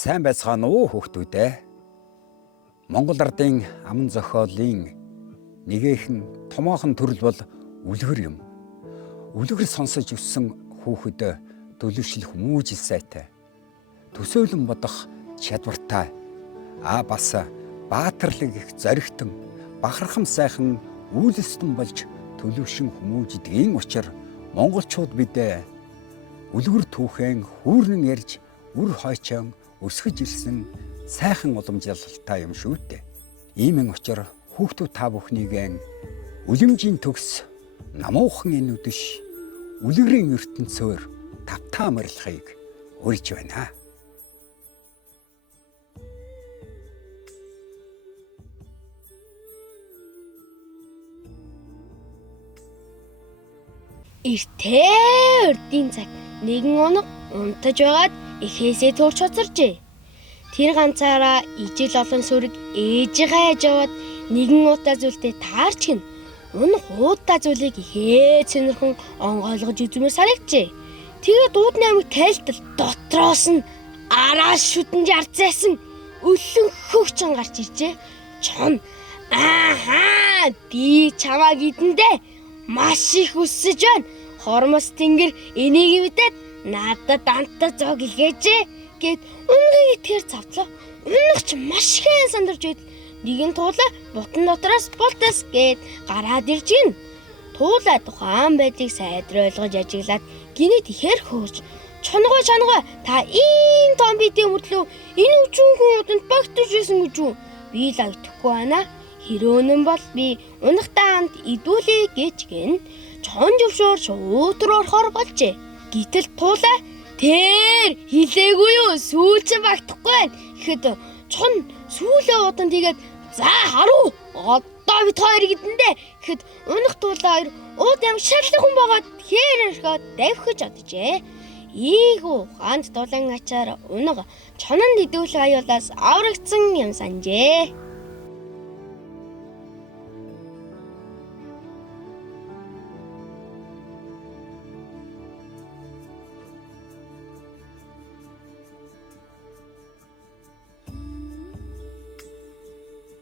Сайн байцгаана уу хүүхдүүд ээ. Монгол ардын аман зохиолын нэгэн томоохон төрөл бол үлгэр юм. Үлгэр сонсож өссөн хүүхэд төлөвшлөх мүүжил сайтай. Төсөөлөн бодох чадвартай. Бас баатарлаг их зоригтон, бахархам сайхан үйлстэн болж төлөвшин хүмүүжидгийн учир монголчууд бид үлгэр түүхэн хүүрнэн ярьж үр хойчон өсгөж ирсэн сайхан уламжлалтай юм шүү дээ. Иймэн учир хүүхдүүд та бүхнийг үлэмжийн төгс намуухан энэ үдэш үлгэрийн ертөнцөөр тавтаа морилхыг урьж байна. Эртээ урдын цаг нэгэн оног унтаж байгаад эхээсээ төрч хоцоржээ. Тэр ганцаараа ижил олон сүрэг ээжигээ хайж яваад нэгэн удаа зүйлдээ таарч гин унах уудаа зүйлийг ихээ цэнэрхэн онгойлгож үзмээр санагджээ. Тэгээд уудны амиг тайлтал дотроос нь араас шүтэн жарцаасан өлөн хөгчөн гарч иржээ. Чон би чамааг идэндээ маш их өссөж байна. Хормос тэнгэр энийг мэдээд надад антаа зог илгээжээ гэд унгийн итгэр завтлаа. Унах ч маш хэн сандарч байд. Нэгэн туулаа бутан дотроос бултас гэд гараад ирж гин. Туулаа тухайн байдлыг сайдр ойлгож ажиглаад гинэд ихэр хөөрч чонгой та ийм том бидийн мөртлөө энэ үчүүхэн уданд багтаж исэн гэж үү? Би л авдаггүй байна. Хэрөөнөн бол би унахтаа хамт идүүлээ гэж гин. Чон зөвшөөрч уутруу орохоор болжээ. Гэтэл туулаа тэр хилээгүй юу? Сүүлчэн багтахгүй байна. Гэхэд чон сүүлээ удан тэгээд за харуу. Одоо бид хоёр гэдэндээ гэхэд унах туулаа хоёр ууд юм шарлахын байгаад хэрэрхөө давхиж оджээ. Ийгүү ганц дулаан ачаар унага чонон идүүлэх аюулаас аврагдсан юм санжээ.